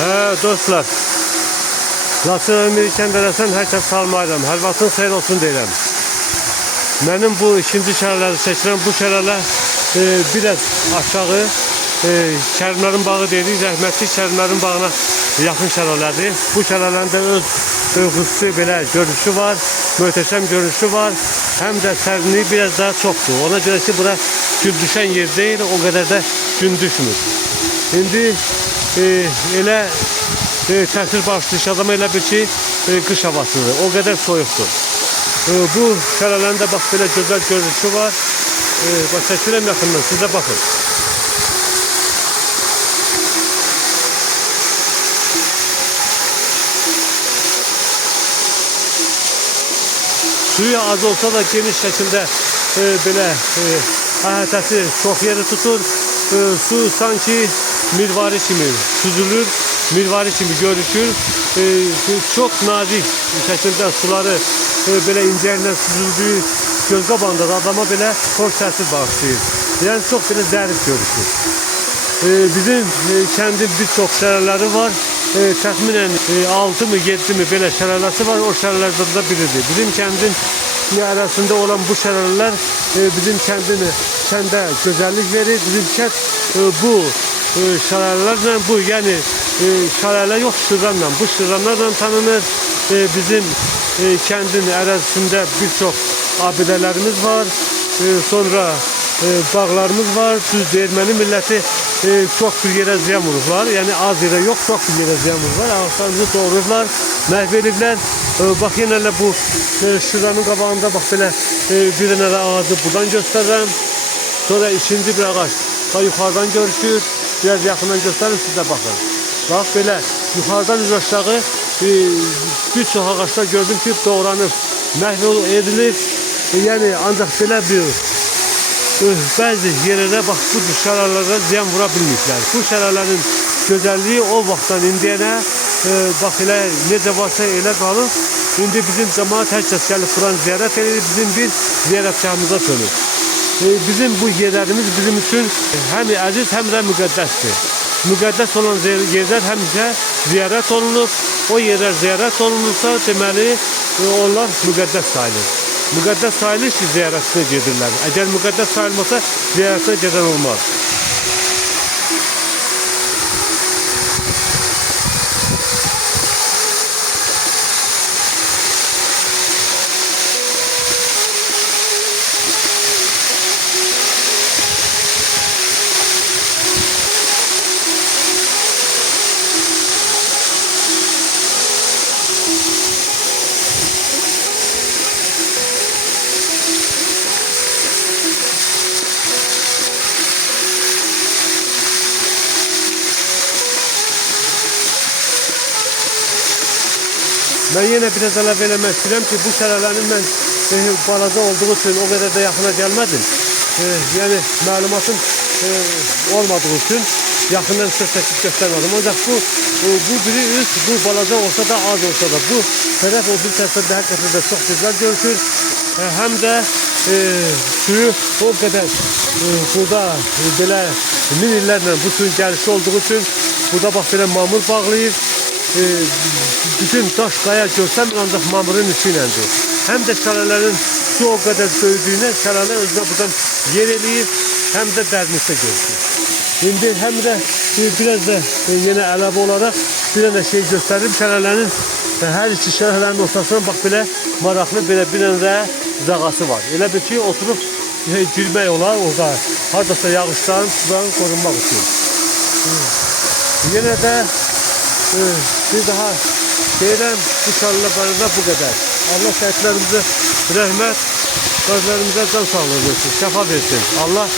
Dostlar, Laçın Amerikan dərəsindən hər kəs salmayıram. Hər vaxtın xeyir olsun deyirəm. Mənim bu ikinci şəhərləri çəkirəm. Bu şəhərlər biraz aşağı Kərimlərin bağı deyirik. Rəhmətli Kərimlərin bağına yaxın şəhərlərdir. Bu şəhərlərin də öz xüsusi belə görünüşü var. Möhtəşəm görünüşü var. Həm də sərinliyi biraz daha çoxdur. Ona görə ki, bura gün düşən yer deyil. O qədər də gün düşmür. İndi elə təsir bağışlayış adama elə bir ki, qış havasıdır. O qədər soyuqdur. Bu şəlalələrin də bax belə gözəl görünüşü var. Bax çəkirəm yaxından, sizə baxın. Suyu az olsa da geniş şəkildə belə əhətəsi çox yeri tutur. Su sanki mirvari kimi süzülür, mirvari kimi görüşür. Çok nazik şəkildə suları belə incəlindən süzüldüyü göz qabağında adama belə xoş təsir bağışlayır. Yəni çox belə zərif görüşür. Bizim kəndin bir çox şəlalələri var. Təxminən 6 mı 7 mi belə şəlaləsi var. O şəlalərdən də biridir. Bizim kəndin arasında olan bu şəlalələr bizim kəndə gözəllik verir. Bizim kənd bu şəlalələrlə, bu yəni şəlalə yox, şırranla, bu şırranlarla tanınır. Bizim kəndin ərazisində bir çox abidələrimiz var. Sonra bağlarımız var. Düz erməni milləti çox bir yerə ziyan vururlar. Yəni az yerə yox, çox bir yerə ziyan vururlar. Ağaçlarımızı doğrayırlar, məhv edirlər. Bax yenə də bu şırranın qabağında bax belə bir dənə də ağacı buradan göstərirəm. Sonra ikinci bir ağac da yuxarıdan görüşür. Biraz yaxından göstərim, sizə baxın. Bax belə yuxarıdan üz aşağı bir çox ağaçlar gördüm ki, doğranıb, məhv edilir. Yəni ancaq belə bir bəzi yerlərə bax bu şəlalələrə ziyan vura bilmişlər. Bu şəlalələrin gözəlliyi o vaxtdan indiyənə bax elə necə varsa elə qalır. İndi bizim cəmaət hər kəs gəlib buranı ziyarət edir, bizim bir ziyarətgahımıza dönür. Bizim bu yerlərimiz bizim üçün həm əziz, həm də müqəddəsdir. Müqəddəs olan yerlər həmişə ziyarət olunur. O yerlər ziyarət olunursa, deməli onlar müqəddəs sayılır. Müqəddəs sayılır ki, ziyarətinə gedirlər. Əgər müqəddəs sayılmasa, ziyarətinə gedən olmaz. Ben yine biraz əlavə eləmək istəyirəm ki, bu şəlalələrin mən balaca olduğu üçün o qədər də yaxına gəlmədim. Yəni məlumatım olmadığı üçün yaxından söz çəkib göstərmədim. Ancaq bu biri üst, bu balaca olsa da, az olsa da, bu tərəf o bir tərəfdə həqiqətən də çox gözəl görüşür. Həm də suyu o qədər burada belə min illərlə bu suyun gəlişi olduğu üçün burada bax belə mamur bağlayır. Bütün daş qaya görsəm ancaq mamurun içi iləndir. Həm də şəlalələrin su o qədər böyüdüyünə şəlalə özünə buradan yer eləyir, həm də dərinlikdə görüşür. İndi həm də biraz da yenə əlavə olaraq bir dənə şey göstərim. Şəlalələrin hər iki şəlalələrin ortasına bax belə maraqlı belə bir dənə zağası var. Elə bir ki, oturub girmək olar orada. Hardasa yağışdan, sudan qorunmaq üçün. Yenə də bir daha deyirəm, bu şəlalə barədə bu qədər. Allah şəhidlərimizə rəhmət, qazlarımıza can sağlığı versin, şəfa versin. Allah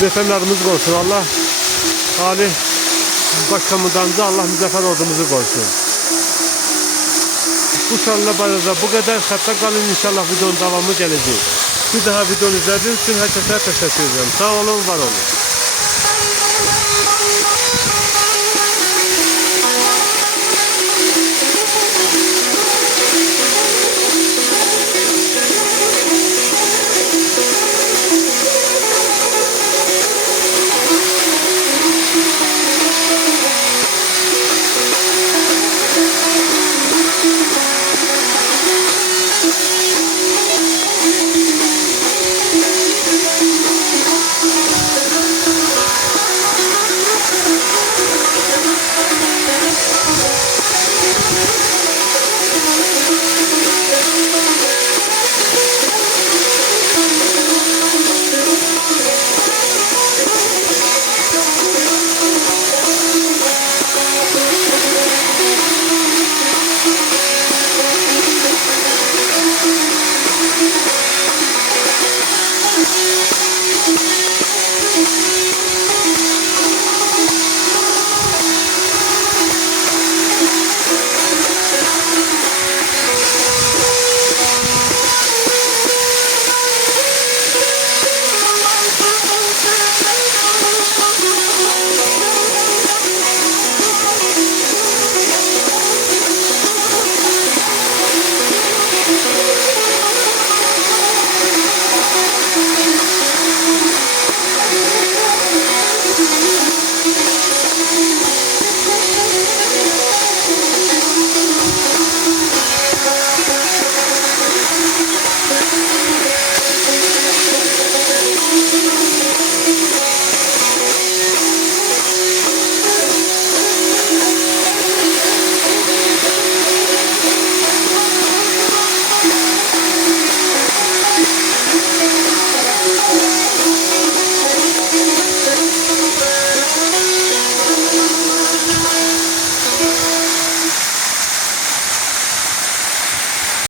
vətənlərimizi qorusun. Allah Ali Başkomandanımıza, Allah müzəffər ordumuzu qorusun. Bu şəlalə barədə bu qədər. Xəttə qalın, inşallah videonun davamı gələcək. Bir daha videonu izlədiyiniz üçün hər kəsə təşəkkür edirəm. Sağ olun, var olun.